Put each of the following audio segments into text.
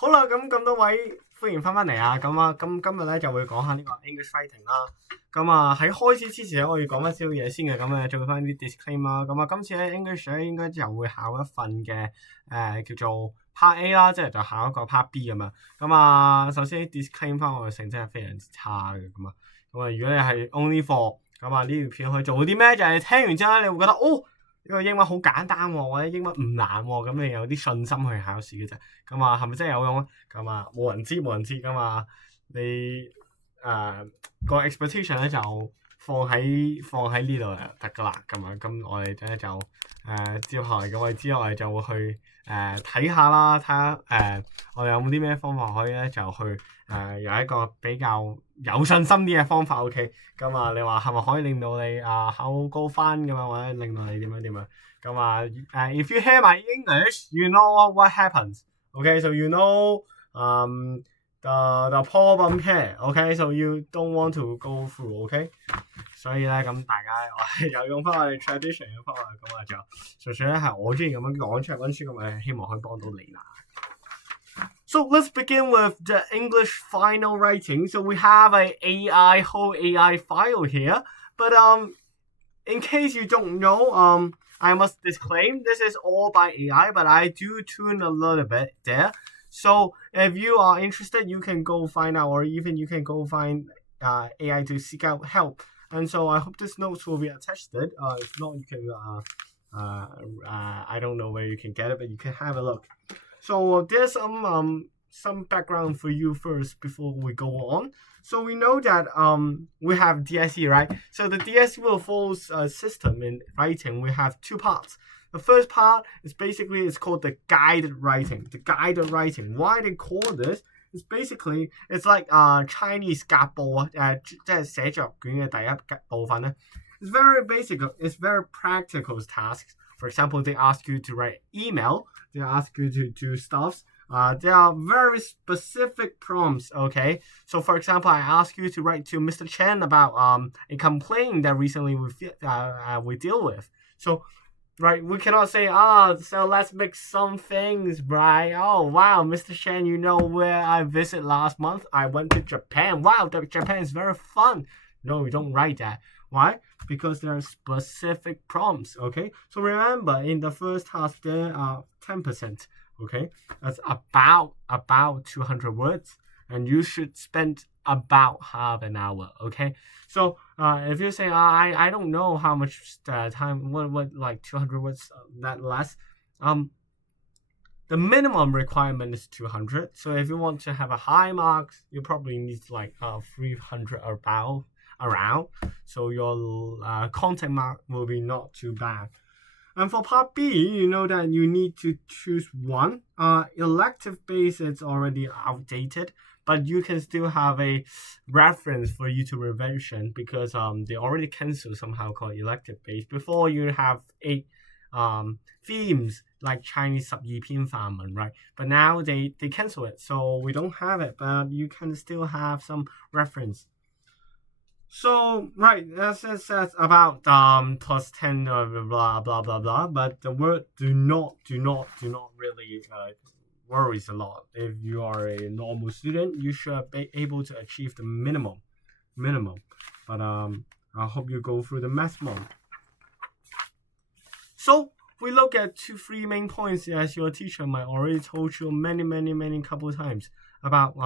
好啦，咁多位歡迎翻嚟啊！今日咧就會講下呢個 English writing 啦。喺開始之前咧，我要講翻少少嘢先嘅，做翻啲 disclaim 啦。今次咧 English 咧應該就會考一份嘅叫做 Part A 啦，即係就考一個 Part B 咁樣。首先 disclaim 翻我嘅成績係非常之差嘅咁啊。如果你係 only for 呢條片可以做啲咩？就係聽完之後咧，你會覺得呢個英文好簡單喎，或者英文唔難喎，咁你有啲信心去考試嘅啫。係咪真係有用啊？冇人知㗎嘛。你個 expectation 咧就放喺呢度就得㗎啦。咁我哋咧就接下嚟嘅我哋之後我哋就會去睇下啦，睇下我哋有冇啲咩方法可以咧就去有一個比較有信心啲嘅方法。OK，你話係咪可以令到你考高分咁或者令到你點樣？If you hear my English, you know what happens. Okay, so you know the problem here. Okay, so you don't want to go through. Okay， 所以咧咁大家我係又用翻我哋 tradition 嘅方法，就純粹咧係我中意咁樣講出嚟溫書咁希望可以幫到你啦。So let's begin with the English final writing. So we have a whole AI file here, but in case you don't know, I must disclaim this is all by AI, but I do tune a little bit there. So if you are interested, you can go find out, or even you can go find AI to seek out help. And so I hope this notes will be attested. If not, you can I don't know where you can get it, but you can have a look. So there's some background for you first before we go on. So we know that we have DSE, right? So the DSE will follow a system in writing. We have two parts. The first part is basically it's called the guided writing. The guided writing. Why they call this? It's basically it's like Chinese 甲部即係寫作卷嘅第一部分咧。It's very basic. It's very practical tasks. For example, they ask you to write email. They ask you to do stuff. There are very specific prompts, okay? So, for example, I ask you to write to Mr. Chen about a complaint that recently we deal with. So, right, we cannot say, so let's make some things, right? Oh, wow, Mr. Chen, you know where I visited last month? I went to Japan. Wow, Japan is very fun. No, we don't write that. Why? Because there are specific prompts, okay? So remember, in the first task, there are 10%, okay? That's about 200 words, and you should spend about half an hour, okay? So if you say, I don't know how much time, what like 200 words, that less, the minimum requirement is 200. So if you want to have a high marks, you probably need like 300 around, so your content mark will be not too bad. And for part B, you know that you need to choose one. Elective base is already outdated, but you can still have a reference for you to revision because they already canceled somehow called elective base. Before you have 8 themes like Chinese 12篇範文, right? But now they cancel it, so we don't have it, but you can still have some reference. So, right, that's about plus 10 blah, blah, blah, blah, but the word do not really worries a lot. If you are a normal student, you should be able to achieve the minimum. But I hope you go through the maximum. So, we look at 3 main points as your teacher might already told you many couple times about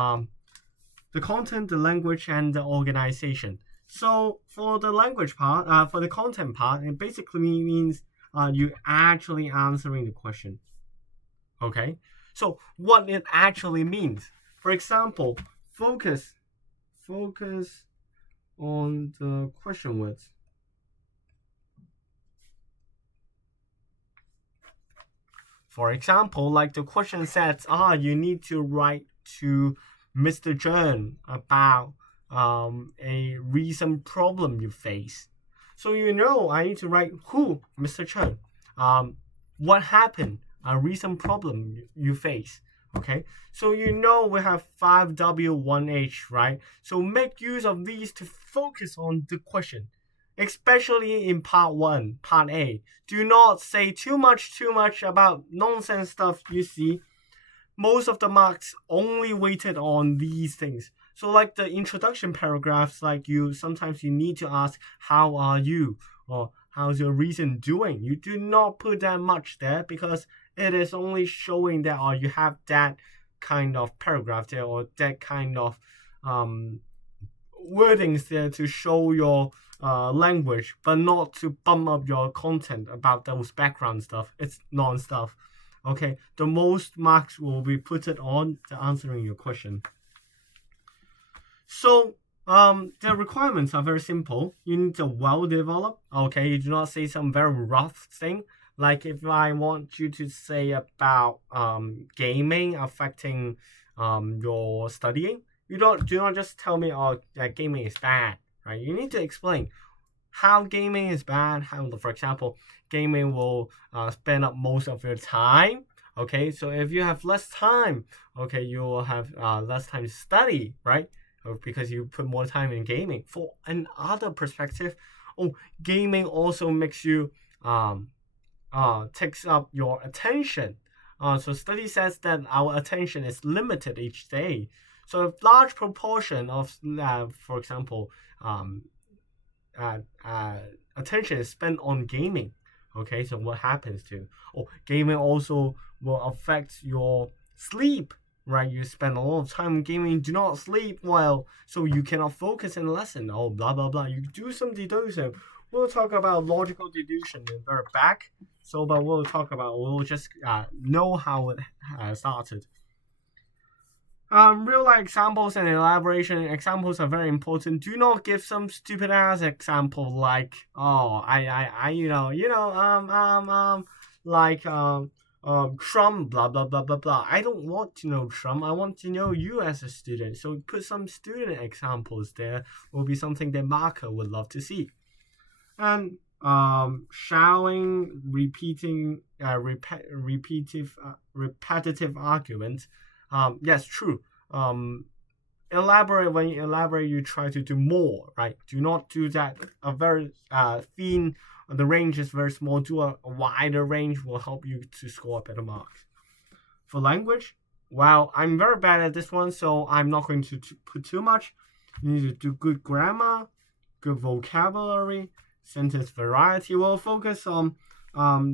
the content, the language, and the organization. So for the language part, for the content part, it basically means you actually answering the question. Okay? So what it actually means. For example, focus on the question words. For example, like the question says, you need to write to Mr. Chen about a recent problem you face. So you know I need to write who, Mr. Chen. What happened? A recent problem you face. Okay, so you know we have 5W, 1H, right? So make use of these to focus on the question, especially in part 1, part A. Do not say too much about nonsense stuff you see. most of the marks only weighted on these things. So like the introduction paragraphs, like sometimes you need to ask, how are you? Or how's your reason doing? You do not put that much there because it is only showing that you have that kind of paragraph there or that kind of wordings there to show your language, but not to bump up your content about those background stuff. It's non-stuff. Okay, the most marks will be put it on to answering your question. So the requirements are very simple. You need to well developed. Okay, you do not say some very rough thing. Like if I want you to say about gaming affecting your studying, do not just tell me that gaming is bad, right? You need to explain how gaming is bad. How, for example, gaming will spend up most of your time. Okay, so if you have less time, okay, you will have less time to study, right? Because you put more time in gaming. For another perspective, gaming also makes you takes up your attention. So study says that our attention is limited each day. So a large proportion of, for example, attention is spent on gaming. Okay, so what happens to? Gaming also will affect your sleep, right? You spend a lot of time gaming, do not sleep well, so you cannot focus in lesson. Blah blah blah. You do some deduction. We'll talk about logical deduction in the very back. So, but we'll just know how it started. Real life examples and elaboration examples are very important. Do not give some stupid ass example like Trump, blah blah blah blah blah. I don't want to know Trump. I want to know you as a student. So put some student examples there. Will be something that marker would love to see. And showing, repeating, repetitive argument. Yes, true. Elaborate. When you elaborate, you try to do more, right? Do not do that. A very thin. The range is very small. Do a wider range will help you to score better marks. For language, well, I'm very bad at this one, so I'm not going to put too much. You need to do good grammar, good vocabulary, sentence variety. We'll focus on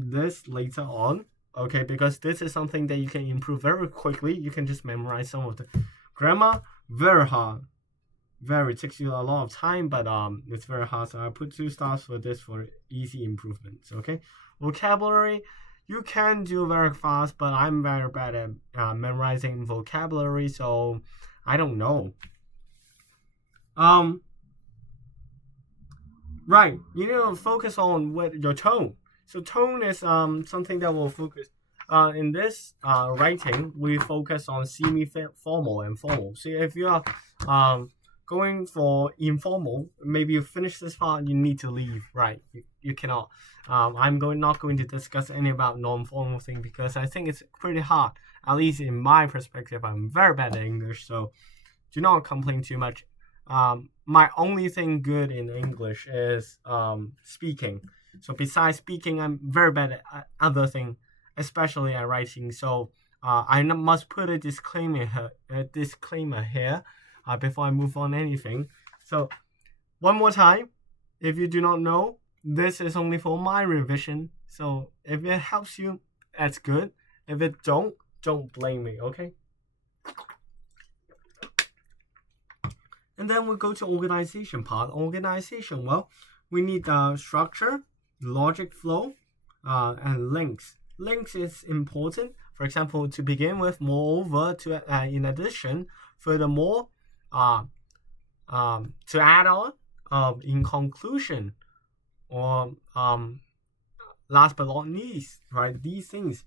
this later on. Okay, because this is something that you can improve very quickly. You can just memorize some of the grammar. Very hard. It takes you a lot of time, but it's very hard. So I put 2 stars for this for easy improvements. Okay, vocabulary. You can do very fast, but I'm very bad at memorizing vocabulary, so I don't know. Right, you need to focus on your tone. So tone is something that will focus. In this writing, we focus on semi-formal and formal. So if you are going for informal, maybe you finish this part, you need to leave. Right, you cannot. I'm not going to discuss any about non-formal thing because I think it's pretty hard. At least in my perspective, I'm very bad at English, so do not complain too much. My only thing good in English is speaking. So besides speaking, I'm very bad at other things, especially at writing. So I must put a disclaimer here before I move on anything. So one more time, if you do not know, this is only for my revision. So if it helps you, that's good. If it don't blame me, okay? And then we'll go to organization part. Organization, well, we need structure, logic flow, and links. Links is important. For example, to begin with, moreover, in addition, furthermore, to add on, in conclusion, or last but not least, right? These things,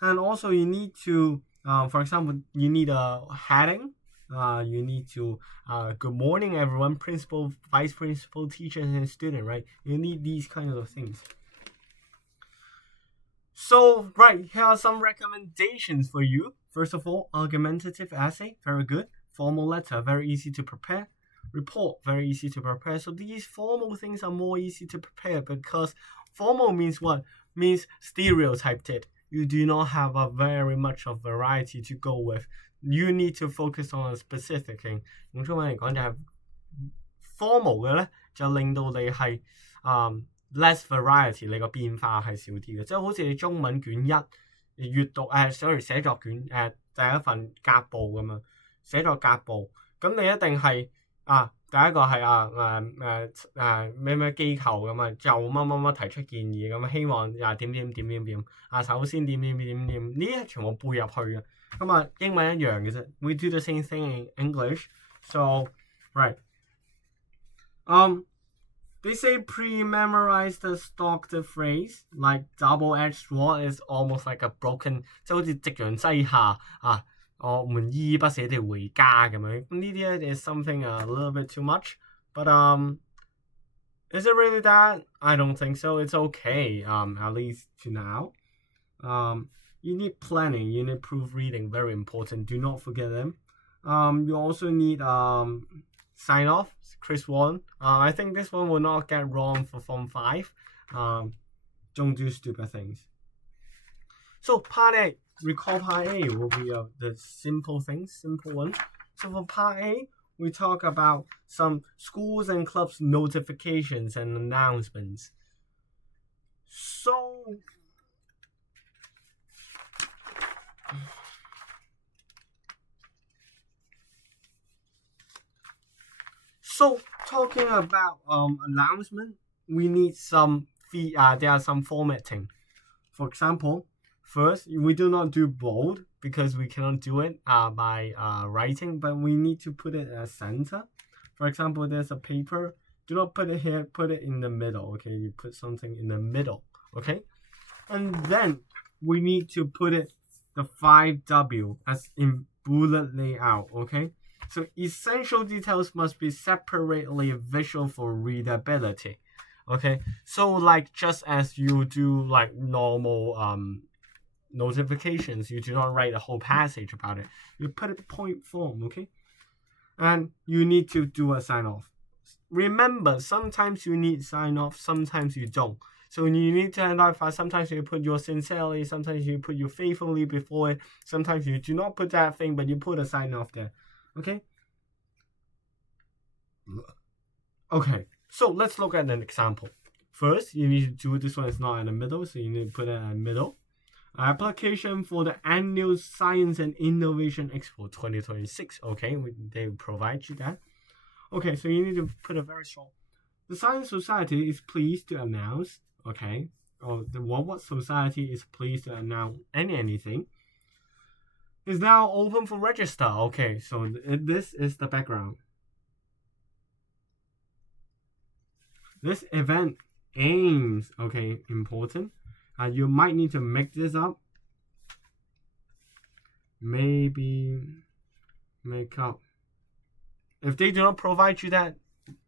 and also you need to, for example, you need a heading. You need to good morning everyone, principal, vice principal, teachers, and student, right? You need these kinds of things. So right, here are some recommendations for you. First of all, argumentative essay, very good. Formal letter, very easy to prepare. Report, very easy to prepare. So these formal things are more easy to prepare because formal means what? Means stereotyped it. you do not have a very much of variety to go with. You need to focus on a specific thing。用中文嚟講就係 formal 嘅咧，就令到你係less variety， 你個變化係少啲嘅。即係好似你中文卷一閱讀寫作卷第一份甲部咁樣，寫作甲部，咁你一定係第一個係咩咩機構咁啊，就乜乜乜提出建議咁，希望點首先點，呢啲全部背入去嘅。咁啊，英文一樣嘅啫。We do the same thing in English. So, right. They say pre-memorize the stock phrase like double-edged sword is almost like a broken， 即係好似夕陽西下我們依依不捨地回家咁樣。咁呢啲咧 is something a little bit too much. But is it really that? I don't think so. It's okay. At least to now. You need planning, you need proofreading, very important. Do not forget them. You also need sign off, Chris Warren. I think this one will not get wrong for Form 5. Don't do stupid things. So part A, recall part A will be the simple things, simple one. So for part A, we talk about some schools and clubs notifications and announcements. So talking about announcement, we need some there are some formatting. For example, first, we do not do bold because we cannot do it by writing, but we need to put it as center. For example, there's a paper. Do not put it here, put it in the middle, okay? You put something in the middle, okay? And then we need to put it the 5W as in bullet layout, okay? So essential details must be separately visual for readability, okay? So like just as you do like normal notifications, you do not write a whole passage about it. You put it point form, okay? And you need to do a sign off. Remember, sometimes you need sign off, sometimes you don't. So you need to identify, sometimes you put your sincerely, sometimes you put your faithfully before it, sometimes you do not put that thing, but you put a sign off there. Okay? Okay, so let's look at an example. First, you need to do this one is not in the middle, so you need to put it in the middle. Application for the annual Science and Innovation Expo 2026. Okay, they provide you that. Okay, so you need to put it very short. The Science Society is pleased to announce, okay, or the What Society is pleased to announce anything, is now open for register. Okay, so this is the background. This event aims, okay, important. You might need to make this up. Maybe make up. If they do not provide you that,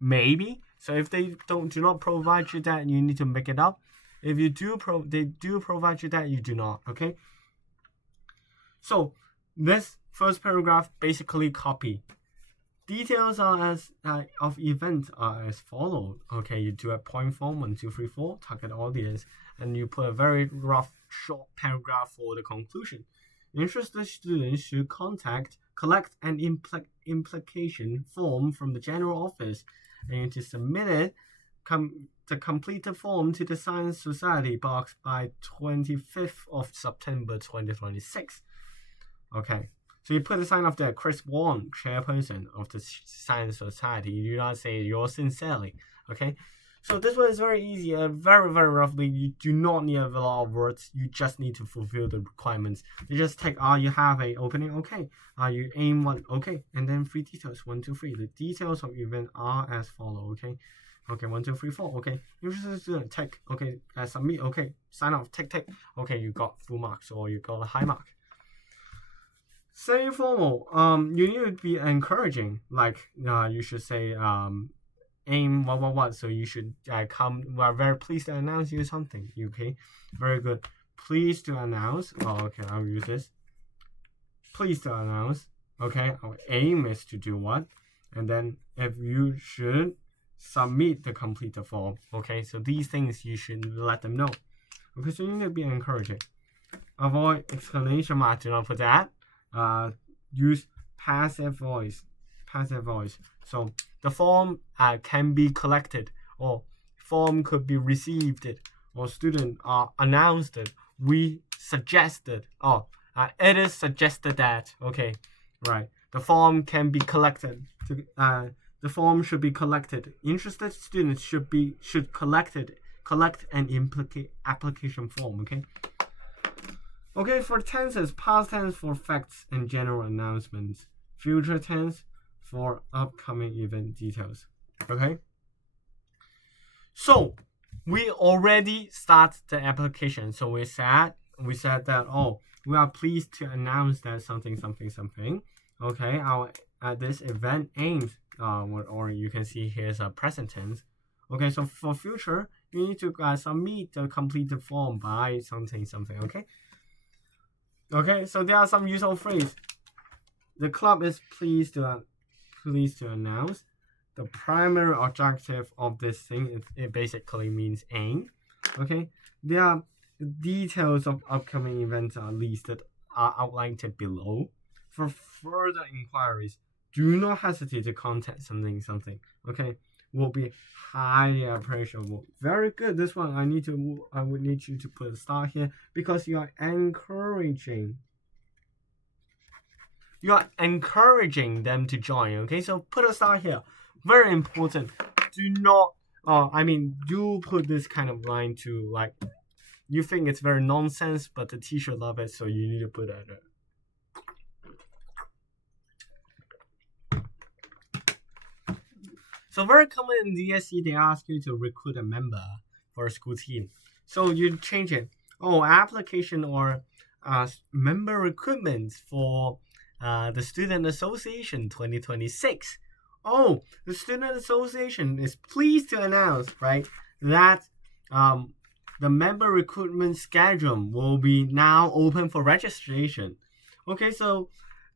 maybe. So if they do not provide you that, you need to make it up. If you do they do provide you that, you do not. Okay. So this first paragraph basically copy. Details are as of event are as follows. Okay, you do a point form 1, 2, 3, 4 target audience, and you put a very rough short paragraph for the conclusion. Interested students should collect an implication form from the general office, and to submit it to complete the form to the Science Society box by 25th of September 2026. Okay. So you put a sign off there, Chris Warren, chairperson of the Science Society. You do not say yours sincerely, okay? So this one is very easy, very, very roughly. You do not need a lot of words. You just need to fulfill the requirements. You just take, you have a opening, okay. You aim one, okay. And then 3 details, 1, 2, 3. The details of event are as follow, okay. Okay, 1, 2, 3, 4, okay. Interested student, take, okay. Submit, okay. Sign off, take. Okay, you got full marks or you got a high mark. Say formal. You need to be encouraging. Like, you should say, aim what. So you should come. We're very pleased to announce you something. Okay, very good. Pleased to announce. Oh, okay. I'll use this. Pleased to announce. Okay. Our aim is to do what, and then if you should submit the completed form. Okay. So these things you should let them know. Okay. So you need to be encouraging. avoid exclamation mark. Do not put that. Use passive voice. So the form can be collected, or form could be received, or student announced it. We suggested. It is suggested that. Okay, right. The form can be collected. The form should be collected. Interested students should collect an application form. Okay. Okay, for tenses, past tense for facts and general announcements, future tense for upcoming event details. Okay. So we already start the application. So we said that we are pleased to announce that something. Okay, our this event aims or you can see here's a present tense. Okay, so for future you need to submit the completed form by something. Okay. Okay, so there are some useful phrases. The club is pleased to announce the primary objective of this thing. It basically means aim. Okay, there are the details of upcoming events are outlined below. For further inquiries, do not hesitate to contact something. Okay, will be highly appreciable. Very good. This one I would need you to put a star here because you are encouraging. You are encouraging them to join. Okay, so put a star here. Very important. Do not. Do put this kind of line to like. You think it's very nonsense, but the teacher love it, so you need to put it. So very common in DSE, they ask you to recruit a member for a school team. So you change it. Application or member recruitment for the Student Association 2026. The Student Association is pleased to announce, right, that the member recruitment schedule will be now open for registration. Okay, so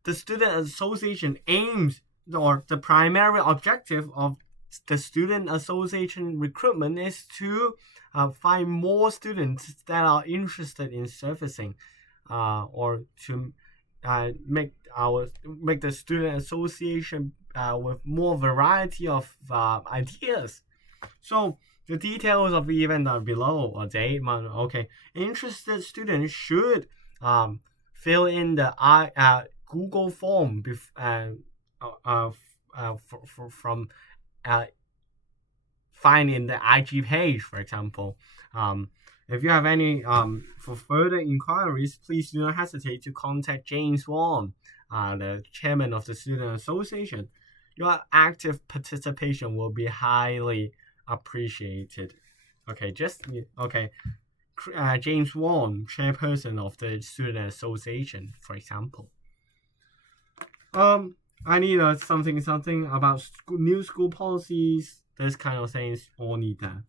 the Student Association aims, or the primary objective of the Student Association recruitment is to find more students that are interested in servicing or to make the Student Association with more variety of ideas. So the details of the event are below, or date, month. Okay, interested students should fill in the Google form from finding the IG page, for example. If you have any for further inquiries, please do not hesitate to contact James Wong, the chairman of the Student Association. Your active participation will be highly appreciated. Okay, James Wong, chairperson of the Student Association, for example. I need something about new school policies. This kind of things, all need that.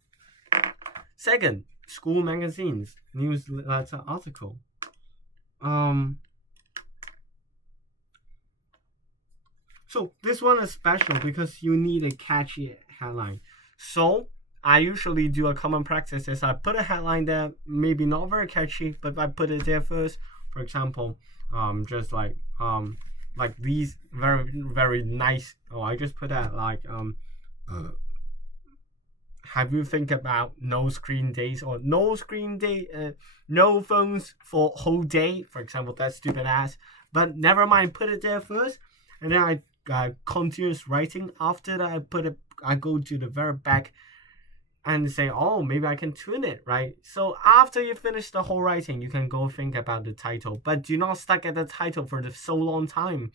Second, school magazines, newsletter article. So this one is special because you need a catchy headline. So I usually do a common practice is I put a headline there, maybe not very catchy, but I put it there first. For example, just like these very, very nice. I just put that like have you think about no screen days or no screen day, no phones for whole day? For example, that's stupid ass. But never mind, put it there first, and then I continuous writing. After that, I go to the very back and say, maybe I can tune it, right? So after you finish the whole writing, you can go think about the title, but do not stuck at the title for so long time.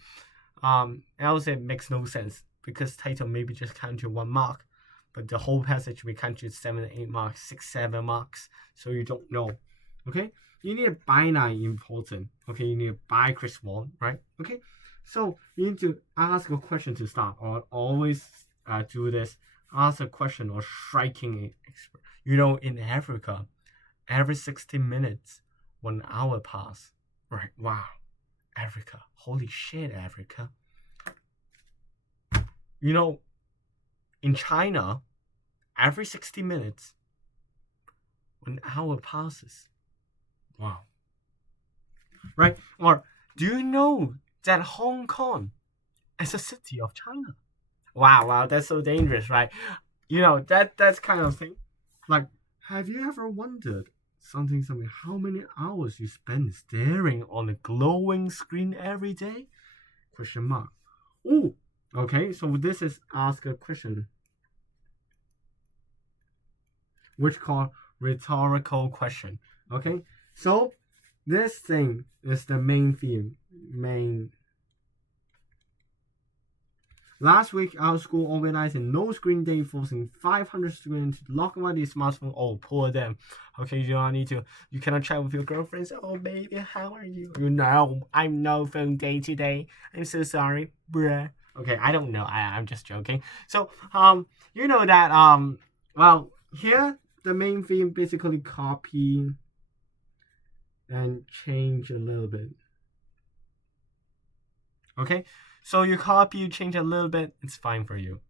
Else it makes no sense because title maybe just count you 1 mark, but the whole passage we count you 7, 8 marks, 6, 7 marks. So you don't know. Okay, you need a byline important. Okay, you need a by Chris Wong, right? Okay, so you need to ask a question to start, or always do this. Ask a question or striking expert. In Africa, every 60 minutes, 1 hour pass. Right? Wow, Africa! Holy shit, Africa! In China, every 60 minutes, 1 hour passes. Wow. right? Or do you know that Hong Kong is a city of China? Wow, that's so dangerous, right? That's kind of thing. Like, have you ever wondered something, how many hours you spend staring on a glowing screen every day? Question mark. Oh, okay, so this is ask a question, which called rhetorical question. Okay, so this thing is the main theme. Last week, our school organized a no screen day, forcing 500 students to lock away their smartphone. Oh, poor them. Okay, you don't need to. You cannot chat with your girlfriends. Oh, baby, how are you? You know, I'm no phone day today. I'm so sorry, bruh. Okay, I don't know. I'm just joking. So, you know that, well, here the main theme basically copy and change a little bit. Okay, so you copy, you change a little bit, it's fine for you.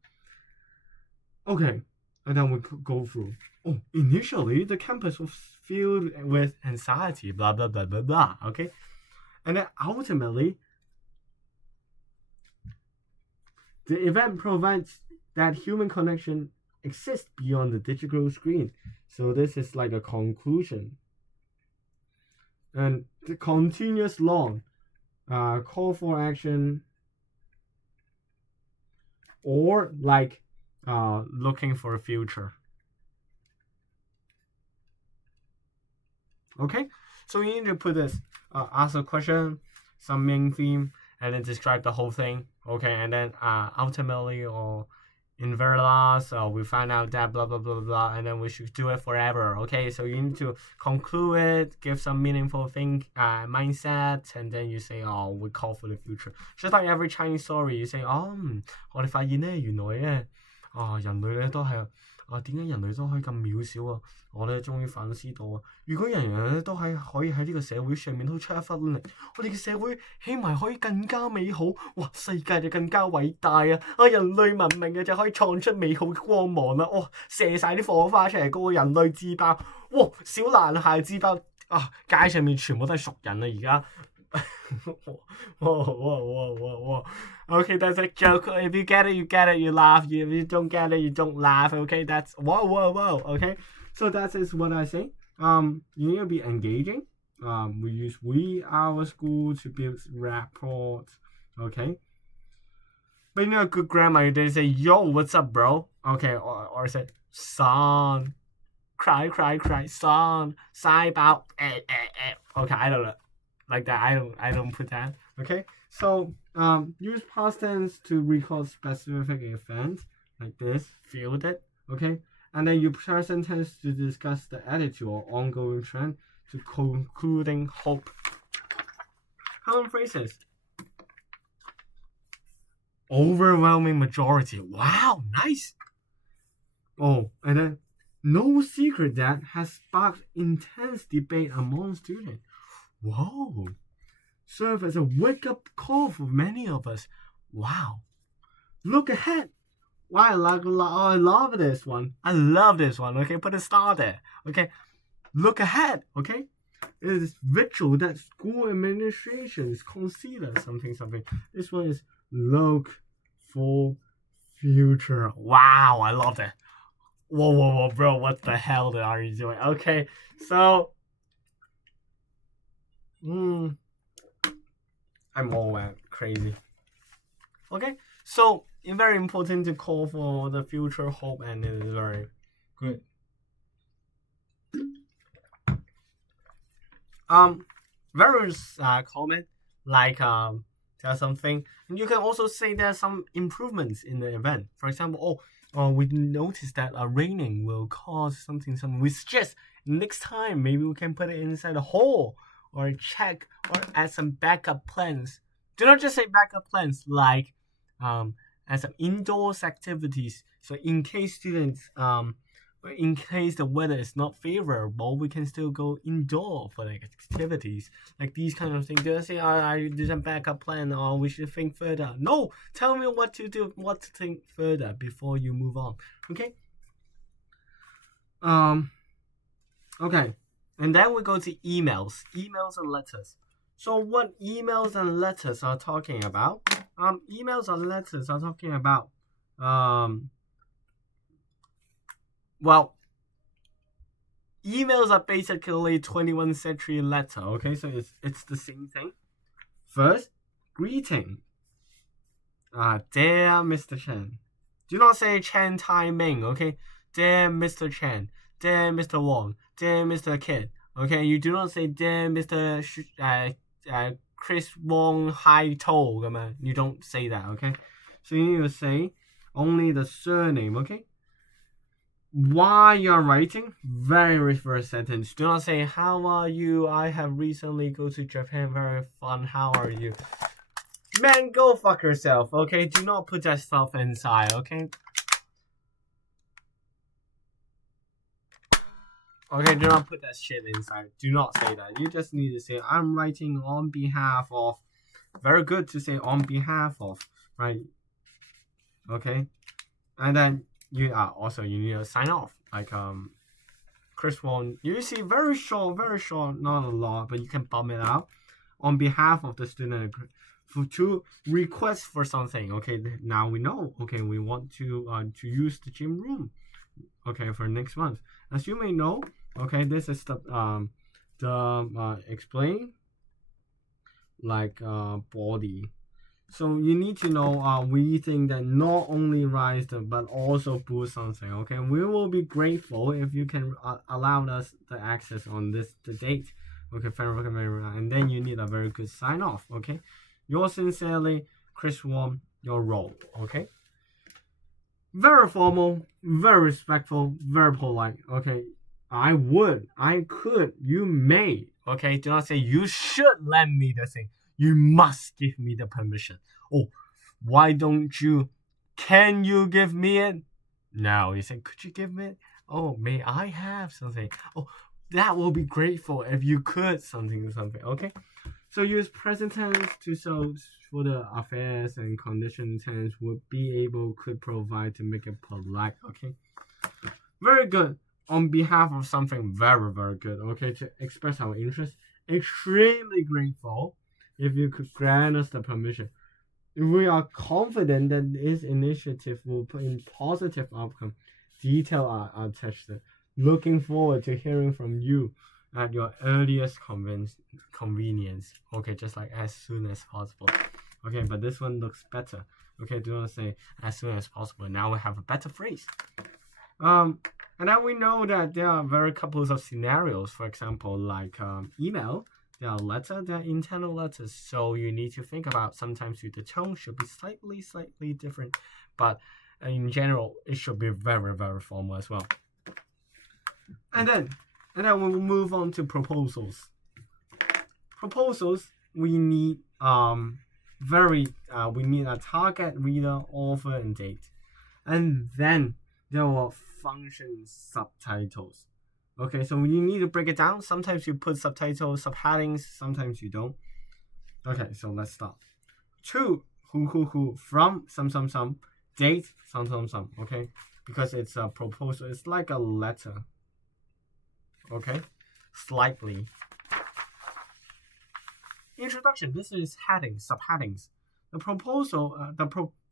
Okay, and then we go through. Oh, initially the campus was filled with anxiety, blah blah blah blah blah. Okay, and then ultimately, the event provides that human connection exists beyond the digital screen. So this is like a conclusion. And the continuous long call for action, or like looking for a future. Okay, so you need to put this, ask a question, some main theme, and then describe the whole thing. Okay, and then ultimately, or in very last, we find out that blah blah blah blah, and then we should do it forever. Okay, so you need to conclude it, give some meaningful mindset, and then you say, oh, we call for the future. Just like every Chinese story, you say,我哋發現咧，原來咧，人類咧都係點解人類都可以咁渺小啊？我咧終於反思到啊！如果人人咧都可以喺呢個社會上面都出一分力，我哋嘅社會起碼可以更加美好，哇！世界就更加偉大啊！人類文明就可以創出美好嘅光芒啦！哇！射晒啲火花出嚟，個人類自爆，哇！小男孩自爆街上面全部都係熟人啊！而家。whoa. Okay, that's a joke. If you get it, you get it, you laugh. If you don't get it, you don't laugh. Okay, that's whoa. Okay, so that is what I say. You need to be engaging. We use our school to build rapport. Okay. But you know a good grammar, you didn't say, yo, what's up, bro? Okay, or say, son. Cry, son. Sigh about, Okay, I don't know. Like that, I don't put that. Okay, so use past tense to recall specific events like this. Feel it. Okay, and then use present tense to discuss the attitude or ongoing trend to concluding hope. Common phrases. Overwhelming majority. Wow, nice. Oh, and then no secret that has sparked intense debate among students. Whoa, serve as a wake-up call for many of us. Wow, look ahead. Wow, I love this one. I love this one. Okay, put a star there. Okay, look ahead. Okay, it is ritual that school administrations consider something. This one is look for future. Wow, I love that. Whoa, bro, what the hell are you doing? Okay, so. I'm all crazy. Okay, so it's very important to call for the future hope, and it is very good. Various comment like there's something, and you can also say there's some improvements in the event. For example, we noticed that raining will cause something. We suggest next time maybe we can put it inside the hole. Or check or add some backup plans. Do not just say backup plans, like add some indoors activities. So in case students, in case the weather is not favorable, we can still go indoor for like activities, like these kind of things. Do not say, I do some backup plan, or we should think further. No, tell me what to do, what to think further before you move on. Okay. Okay. And then we go to emails and letters. So what emails and letters are talking about? Emails and letters are talking about well, emails are basically 21st century letter, okay? So it's the same thing. First, greeting. Dear Mr. Chen. Do not say Chen Tai Ming, okay? Dear Mr. Chen. Dear Mr. Wong. Dear Mr. Kid. Okay, you do not say dear Mr. Chris Wong Hai To. You don't say that, okay? So you need to say only the surname, okay? While you're writing, very first sentence. Do not say how are you? I have recently go to Japan. Very fun. How are you? Man, go fuck yourself, okay? Do not put that stuff inside, okay? Okay, do not put that shit inside. Do not say that. You just need to say, I'm writing on behalf of. Very good to say on behalf of, right? Okay? And then you need to sign off. Like Chris Wong, you see very short, not a lot, but you can bump it out. On behalf of the student to request for something. Okay, now we know. Okay, we want to use the gym room. Okay, for next month. As you may know, okay, this is the explain like body. So you need to know we think that not only rise but also boost something. Okay, we will be grateful if you can allow us the access on the date. Okay, and then you need a very good sign off. Okay, yours sincerely, Chris Wong, your role. Okay, very formal, very respectful, very polite. Okay, I could, you may. Okay, do not say you should lend me the thing. You must give me the permission. Oh, why don't you? Can you give me it? No, you say, could you give me it? Oh, may I have something? Oh, that will be grateful if you could something. Okay, so use present tense to show for the affairs and condition tense would be able, could provide to make it polite. Okay, very good. On behalf of something, very good. Okay, to express our interest, extremely grateful if you could grant us the permission. We are confident that this initiative will put in positive outcome. Detail are attached. Looking forward to hearing from you at your earliest convenience. Okay, just like as soon as possible. Okay, but this one looks better. Okay, do not say as soon as possible. Now we have a better phrase. And then we know that there are very couples of scenarios. For example, like email. There are letters, there are internal letters, so you need to think about sometimes the tone should be slightly different, but in general, it should be very formal as well. And then we'll move on to proposals. Proposals, we need we need a target, reader, author, and date, and then there are function subtitles. Okay, so you need to break it down. Sometimes you put subtitles, subheadings, sometimes you don't. Okay, so let's start. To, who, from, some, date, some, okay? Because it's a proposal, it's like a letter. Okay, slightly. Introduction, this is headings, subheadings. The proposal,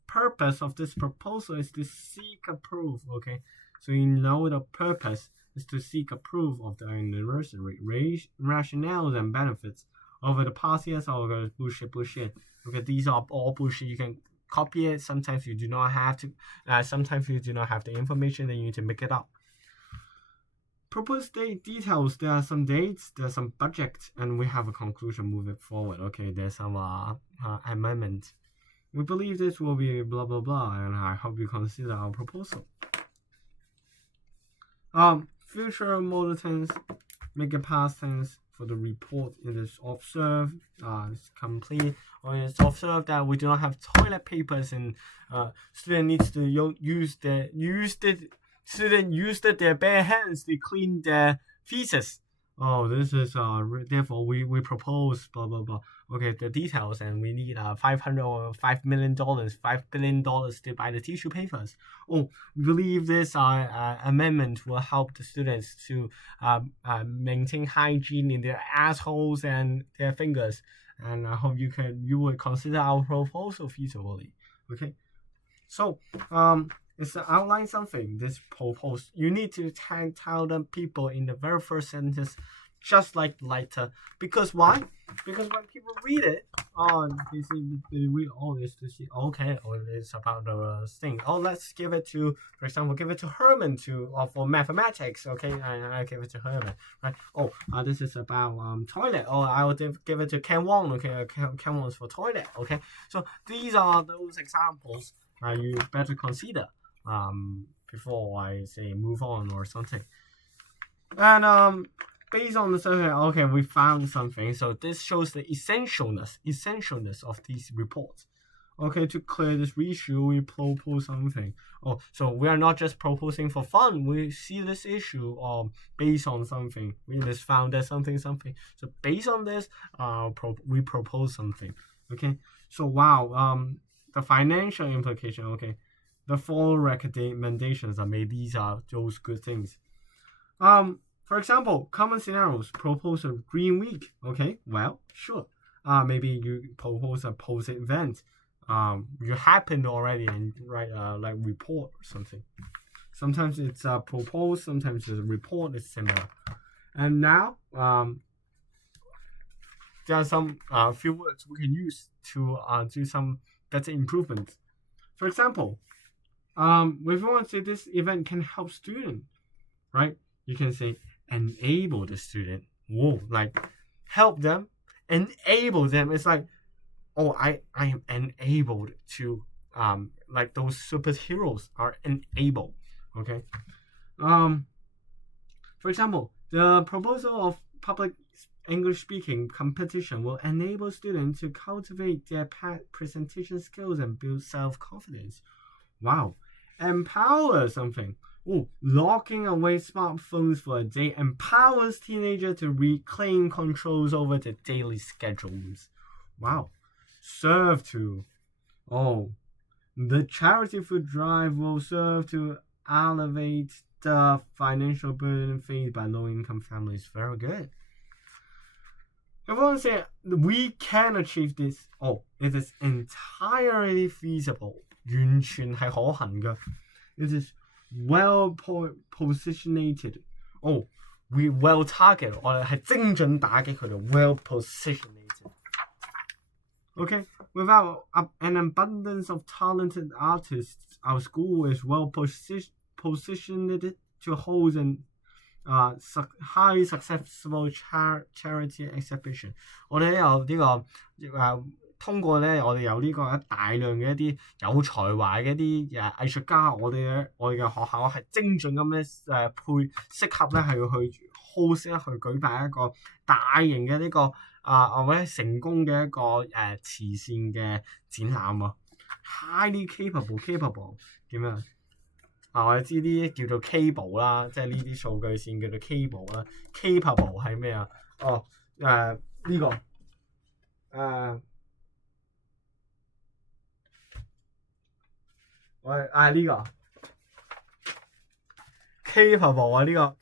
purpose of this proposal is to seek approval, okay? So you know the purpose is to seek approval of the anniversary, rationales and benefits over the past years. Over bullshit. Okay, these are all bullshit. You can copy it. Sometimes you do not have to. Sometimes you do not have the information. Then you need to make it up. Proposed date details. There are some dates. There's some budget, and we have a conclusion moving forward. Okay, there's some amendment. We believe this will be blah blah blah, and I hope you consider our proposal. Future modal tense, make a past tense for the report. It is observed, it's complete, or it's observed that we do not have toilet papers and student needs to use their bare hands to clean their feces. oh, this is therefore we propose blah blah blah. Okay, the details, and we need $500 or $5 million, $5 billion to buy the tissue papers. Oh, we believe this amendment will help the students to maintain hygiene in their assholes and their fingers. And I hope you would consider our proposal feasibly. Okay, so it's to outline something. This proposed, you need to tell them people in the very first sentence, just like lighter. Because why? Because when people read it, they read all this to see. Okay, it's about the thing. Oh, let's give it to, for example, give it to Herman for mathematics. Okay, I give it to Herman. Right. Oh, this is about toilet. Oh, I will give it to Ken Wong. Okay, Ken Wong's for toilet. Okay, so these are those examples you better consider before I say move on or something. And based on the survey, okay, we found something. So this shows the essentialness of these reports. Okay, to clear this issue, we propose something. Oh, so we are not just proposing for fun. We see this issue based on something. We just found that something. So based on this, we propose something. Okay, so wow, the financial implication. Okay, the four recommendations are made. These are those good things. For example, common scenarios, propose a green week. Okay, well, sure. Maybe you propose a post-event. You happened already and write like report or something. Sometimes it's proposed, sometimes it's a report. It's similar. And now there are some few words we can use to do some better improvements. For example, if you want to say this event can help student, right? You can say enable the student. Whoa, like help them, enable them. It's like, oh, I am enabled to like those superheroes are enabled. Okay. For example, the proposal of public English speaking competition will enable students to cultivate their presentation skills and build self-confidence. Wow. Empower something. Oh, locking away smartphones for a day empowers teenagers to reclaim controls over their daily schedules. Wow. Serve to. Oh, the charity food drive will serve to elevate the financial burden faced by low-income families. Very good. Everyone say we can achieve this. Oh, it is entirely feasible. 完全係可行嘅。It is well positioned. Oh, we well target. 我哋係精準打擊佢哋 well positioned. Okay, without an abundance of talented artists, our school is well positioned to hold an highly successful charity exhibition. 我哋有呢個通過咧，我哋有呢個大量嘅一啲有才華嘅一啲藝術家，我哋嘅學校係精準咁咧適合咧係去 host 去舉辦一個大型嘅呢個或者成功嘅一個慈善嘅展覽啊 ，highly capable 點樣？我哋知啲叫做 cable 啦，即係呢啲數據線叫做 cable 啦 ，capable 係咩啊？哦呢個我哋呢個 capable 啊，呢個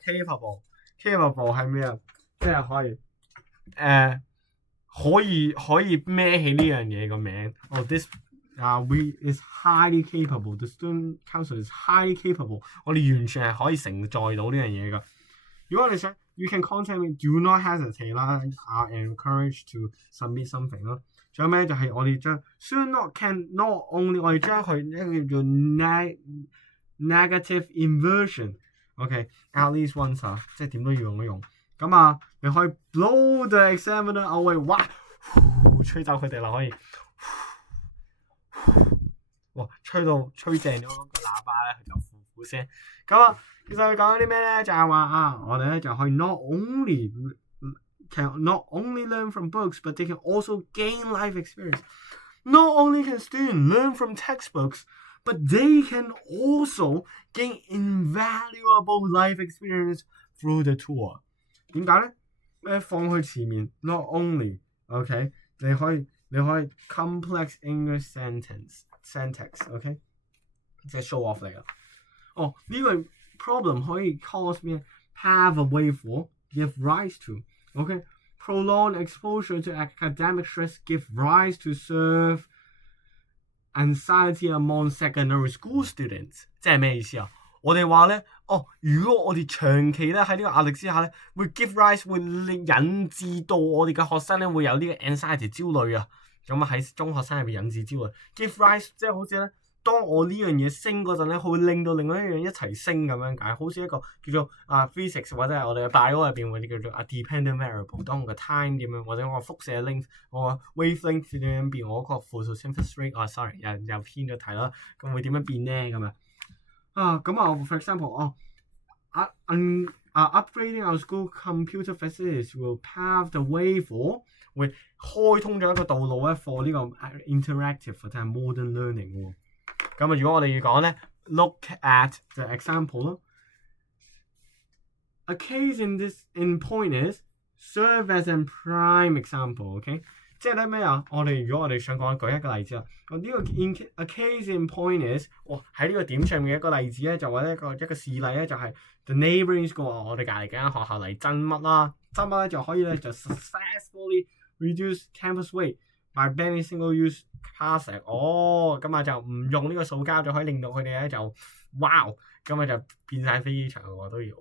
capable 係咩啊？即係可以可以孭起呢樣嘢個名。哦 ，this we is highly capable. The student council is highly capable. 我哋完全係可以承載到呢樣嘢㗎。如果我哋想 ，you can contact me. Do not hesitate 啦，encourage to submit something 啦。仲有咩就係我哋將 should not can not only 我哋將佢一個叫做 negative inversion。OK，at least once 啊，即係點都要用一用。咁你可以 blow the examiner away， 哇，吹走佢哋啦，可以。哇！吹正咗個喇叭咧，佢就呼呼聲。咁其實佢講啲咩咧？就係話我哋咧就可以 not only learn from books, but they can also gain life experience. Not only can students learn from textbooks, but they can also gain invaluable life experience through the tour. 點解咧？咩放去前面 ，not only，OK，、你可以 complex English sentence，OK，、即係 show off 嚟噶。哦，呢個 problem 可以 cause 咩 ？Pave a way for, give rise to，OK，prolonged exposure to academic stress give rise to serve anxiety among secondary school students， 即係咩意思啊？我哋話咧，如果我哋長期咧喺呢個壓力之下咧，會 give rise 會引致到我哋嘅學生咧會有呢個 anxiety 焦慮啊。咁啊喺中學生入邊引致焦慮 ，give rise 即係好似咧，當我呢樣嘢升嗰陣咧，佢會令到另外一樣一齊升咁樣解，好似一個叫做physics 或者係我哋嘅 bio 入邊會叫做dependent variable， 當我嘅 time 點樣，或者我個輻射 length， 我個 wavelength 點樣變，我個 photosynthesis rate，sorry 又偏咗題啦，咁會點樣變咧咁啊？for example，upgrading our school computer facilities will pave the way for 會開通咗一個道路咧 for 呢個 interactive 或者係 modern learning 喎。咁如果我哋要講咧 ，look at the example 咯。A case in point is serve as a prime example，OK？、即係咧咩啊？如果我哋想舉一個例子啊，呢個 a case in point is， 喺呢個點上面嘅一個例子咧，就或者一個事例咧，就係 the neighbouring school， 我哋隔離間學校嚟增乜啦，增乜咧就可以咧就 successfully reduce campus weight by banning single-use plastic。咁啊就唔用呢個塑膠就可以令到佢哋咧就咁啊就變晒飛機場喎，都要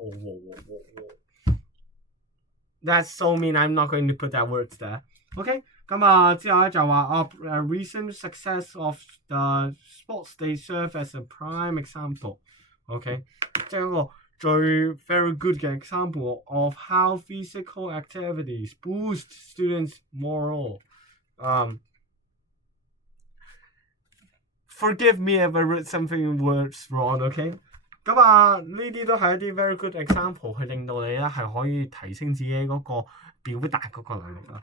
That's so mean. I'm not going to put that words there。OK。咁之後咧就話recent success of the sports they serve as a prime example，OK，、即係一個最 very good 嘅 example of how physical activities boost students' morale。Forgive me if I wrote something words wrong，OK？、呢啲都係一啲 very good example， 去令到你咧係可以提升自己嗰個表達嗰個能力啦。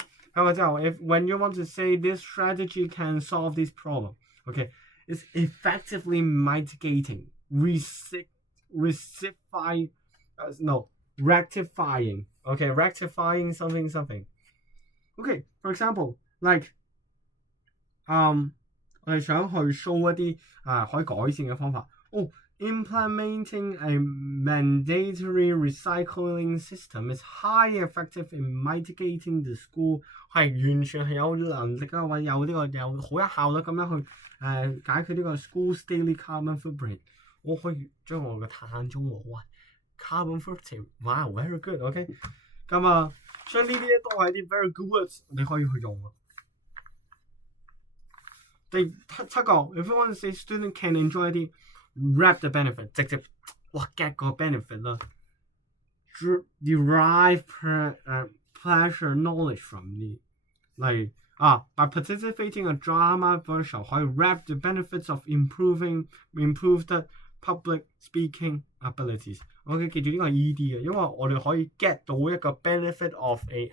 之後 when you want to say this strategy can solve this problem，OK，、it's effectively mitigating, rectifying something。OK， for example, like 我哋想去 show 一啲可以改善嘅方法。Implementing a mandatory recycling system is highly effective in mitigating the school 係完全係有能力啊，或者有好有效率咁樣去解決呢個 school's daily carbon footprint。我可以將我嘅碳中和carbon footprint，very good，OK。所以呢啲都係啲 very good words， 你可以去用啊。第7個 ，if you want to say student can enjoy 啲 wrap the benefit， 直接get 個 benefit 啦 ，derive pleasure knowledge from 呢，例如by participating in a drama workshop 可以 wrap the benefits of improved public speaking abilities。OK， 記住呢個係 ED 嘅，因為我哋可以 get 到一個 benefit of a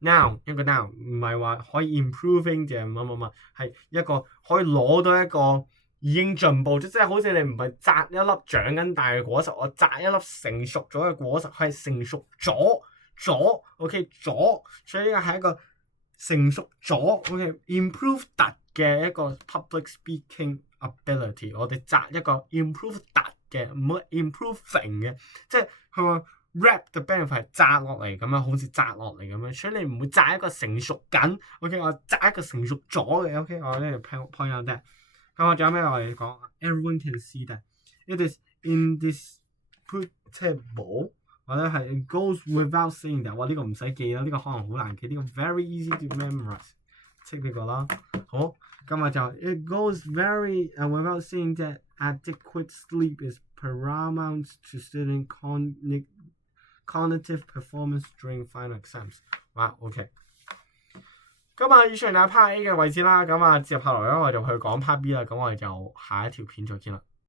noun， 一個 noun 唔係話可以 improving 嘅乜，係一個可以攞到一個已經進步咗，即係好似你唔係摘一粒長緊大嘅果實，我摘一粒成熟咗嘅果實，係成熟咗，OK 咗，所以呢個係一個成熟咗 ，OK，improve 嘅一個 public speaking ability， 我哋摘一個 improve 嘅，唔好 improving 嘅，即係佢話 wrap the benefit 係摘落嚟咁樣，好似摘落嚟咁樣，所以你唔會摘一個成熟緊 ，OK， 我摘一個成熟咗嘅 ，OK， 我呢度 point out that。咁仲有咩我哋講 ？Everyone can see that it is indisputable， 或者係 it goes without saying that。呢個唔使記啦，呢個可能好難記，呢個 very easy to memorize。識呢個啦。好，就 it goes very without saying that adequate sleep is paramount to student cognitive performance during final exams。OK。以上係 part A 嘅位置啦，接下來咧我就去講 part B 啦，我哋就下一條片再見啦。